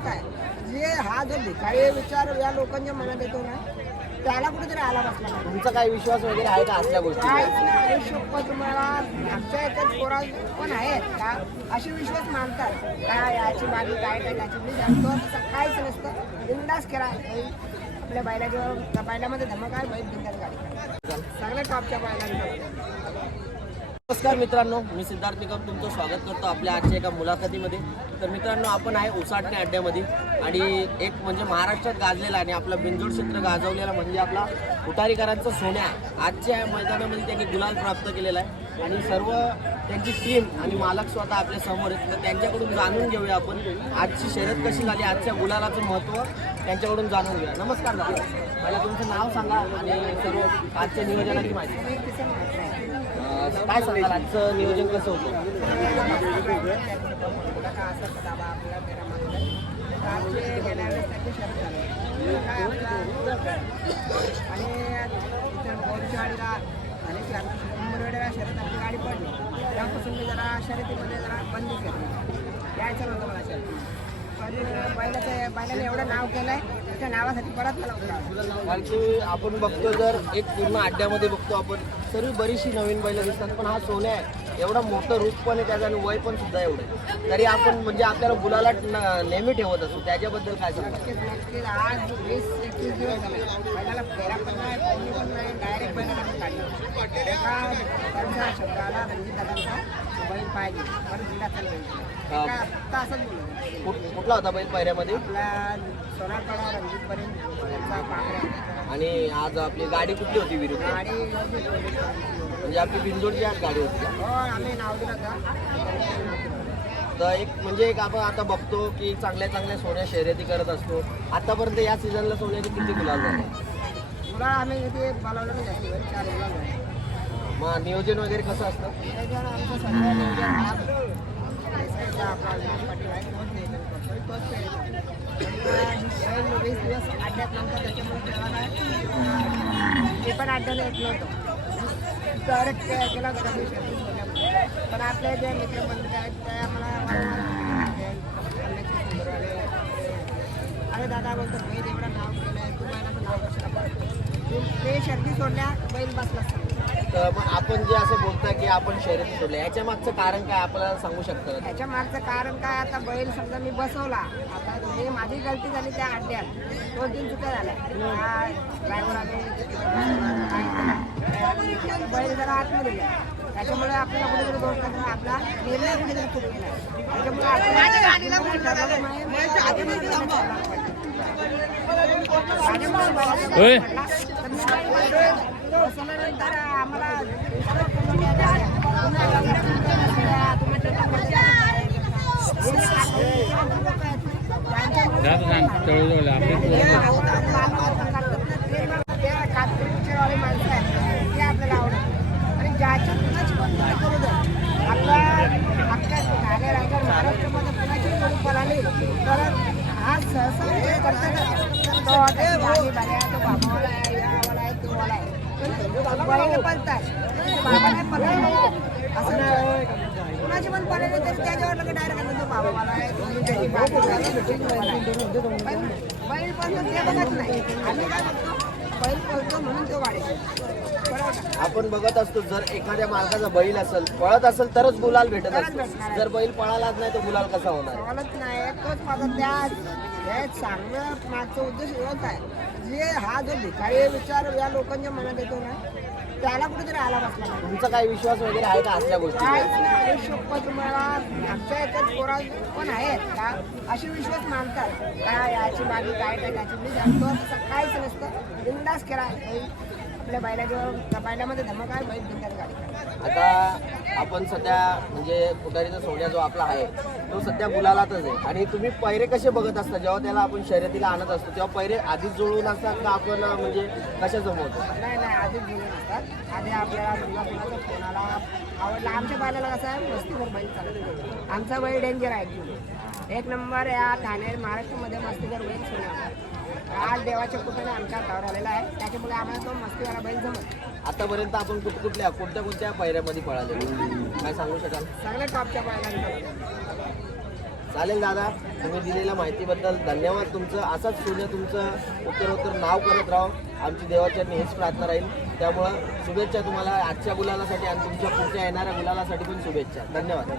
विरोध आहे जे हा जो भिकारी विचार या लोकांच्या मनात येतो ना त्याला कुठेतरी आला बसला. तुमचा काही विश्वास वगैरे आहे का असल्या गोष्टी काहीच नाही शपथ तुम्हाला आमच्या याच्यात पोरा पण आहेत का? असे विश्वास मानतात. काय याची मागणी काय काय त्याची मी तसं काहीच नसतं. बिंदास करा आपल्या बैलाच्या बैलामध्ये धमक आहे बैल बिंदास गाडी. सगळ्या टॉपच्या बैलांमध्ये नमस्कार मित्रांनो मी सिद्धार्थ निकम तुमचं स्वागत करतो आपल्या आजच्या एका मुलाखतीमध्ये. तर मित्रांनो आपण आहे उसाटणे अड्ड्यामध्ये आणि एक म्हणजे महाराष्ट्रात गाजलेला आणि आपलं बिंजोड क्षेत्र गाजवलेला म्हणजे आपला उतारीकरांचा सोन्या. आजच्या मैदानामध्ये त्यांनी गुलाल प्राप्त केलेला आहे आणि सर्व त्यांची टीम आणि मालक स्वतः आपल्यासमोर आहेत. तर त्यांच्याकडून जाणून घेऊया आपण. आजची शर्यत कशी झाली? आजच्या गुलालाचं महत्त्व त्यांच्याकडून जाणून घेऊया. नमस्कार दादा. मला तुमचं नाव सांगा आणि सर्व आजच्या नियोजनाची माहिती. काय सांगाल? आजचं नियोजन कसं होतं? असं गेल्या वेळेस काय आणि शंभर वेळेला शर्यत आपली गाडी पडली त्यापासून मी जरा शर्यतीमध्ये जरा बंदी केली यायचं नव्हतं मला शर्यती. पण बैलाचं एवढं नाव केलं आहे त्या नावासाठी परत मला उतरावं कारण की आपण बघतो जर एक पूर्ण अड्ड्यामध्ये बघतो आपण सर्व बरीचशी नवीन बैलं दिसतात पण हा सोन्या आहे. एवढं मोठं रूप पण आहे त्याचं आणि वय पण सुद्धा एवढं आहे. तरी आपण म्हणजे आपल्याला गुलाला नेहमी ठेवत असतो त्याच्याबद्दल काय सांगतो आज वीस एकवीस दिवस झाले बैलाला फेरा पण नाही पण नाही डायरेक्ट बैलाला त्यांचा शब्द आला रणजित दादांचा बैल पाहिजे पण जिल्हा आत्ता असंच कुठ- कुठला होता बैल पायऱ्यामध्ये? आपला सोनारपाडा रणजितपर्यंत त्यांचा आणि आज आपली गाडी कुठली होती विरुद्ध? गाडी म्हणजे आपली बिंदोडची आज गाडी होती तर एक म्हणजे एक आपण आता बघतो की चांगल्या चांगल्या सोन्या शर्यती करत असतो. आतापर्यंत या सीझनला सोन्याचे किती गुलाल झाले? आम्ही इथे. मग नियोजन वगैरे कसं असतं? आमचं सगळं नियोजन वीस दिवस नव्हता त्याच्यामुळे ते पण अड्ड्याला येत नव्हतं. डायरेक्ट केला होता. पण आपले जे मित्रमंडळी आहेत ते आम्हाला. अरे दादा बोलतो बैल एवढं नाव केलंय तू बैलाचं नाव कशाला पाडतो ते शर्दी सोडल्या बैल बसला तर मग आपण जे असं बोलता की आपण शर्यती सोडल्या याच्या मागचं कारण काय आपल्याला सांगू शकता का? त्याच्या मागचं कारण काय आता बैल समजा मी बसवला आता हे माझी गलती झाली त्या अड्ड्यात दोन तीन चुक्या झाल्या ड्रायव्हराने बैल जरा आतमध्ये गेला. त्याच्यामुळे आपल्याला कुठेतरी दोष लागला. आपला निर्णय कुठेतरी चूक केला त्याच्यामुळे आपल्याला ठरवलं नाही, आधीमध्ये ठरवलं आधीमध्ये बैलाचा पडला, तर मी बैल बसवल्यानंतर आम्हाला पुन्हा माणसं आहेत ते आपल्याला आवडत आणि ज्याच्या कुणाची पण जोडी करू द्या आपल्या अख्ख्या ठाणे रायगड महाराष्ट्रामध्ये कुणाची जोडी पळाली तर हा सहसा विजय करतातच तो गाडी बऱ्या तो बाबावाला आहे यावाला आहे तो वाला आहे. पण बैल पळतात बाबा नाही पळत असं नाही. कुणाची पण पळाली तर त्याच्यावर लगेच डायरेक्ट तो बाबावाला आहे तो बैल. पण ते बघत नाही. आम्ही काय बघतो बैल पळतो म्हणून तो वाढेल. बरोबर का? आपण बघत असतो जर एखाद्या मालकाचा बैल असेल पळत असेल तरच गुलाल भेटत असतो. जर बैल पळालाच नाही तर गुलाल कसा होणार? सवालच नाही तोच माझा त्या हे सांगणं मागचा उद्देश एवढाच आहे. जे हा जो भिकारी विचार या लोकांच्या मनात येतो ना त्याला कुठेतरी आला बसला. तुमचा काही विश्वास वगैरे आहे का असल्या गोष्टी तुम्हाला आमच्या याच्यात पोरा पण आहेत का? असे विश्वास मानतात. काय याची मागणी काय काय त्याची मी तसं काहीच नसतं. बिंदास करा आपल्या बैलाच्या बैलामध्ये धमक आहे बैल बिंदास गाडी करा. आता आपण सध्या म्हणजे पुटारीचा सोन्या जो आपला आहे तो सध्या गुलालातच आहे. आणि तुम्ही पैरे कसे बघत असता? जेव्हा त्याला आपण शर्यतीला आणत असतो तेव्हा पैरे आधीच जुळून असतात का आपण म्हणजे कशा जमवतो नाही नाही आधीच जुळून असतात. आधी आपल्याला मुलाचा आला आवडला? आमच्या बैलाला कसं आहे मस्तीवर बैल चालत आमचा बैल डेंजर आहे एक नंबर या ठाणे महाराष्ट्रामध्ये मस्तीवर बैल सोडा आज देवाच्या कुठे आमच्या हातावर आलेला आहे. त्याच्यामुळे आम्हाला तो मस्तीवाला बैल जमत आतापर्यंत आपण कुठ कुठल्या कोणत्या कोणत्या पैऱ्यामध्ये पळाले? काय सांगू शकाल? सगळ्या टॉपच्या बैलांना चालेल दादा तुम्ही दिलेल्या माहितीबद्दल धन्यवाद तुमचं. असंच सूर्य तुमचं उत्तरोत्तर नाव करत राहो. आमची देवाच्या हेच प्रार्थना राहील. त्यामुळं शुभेच्छा तुम्हाला. आजच्या गुलालासाठी आणि तुमच्या पुढच्या येणाऱ्या गुलालासाठी पण शुभेच्छा. धन्यवाद.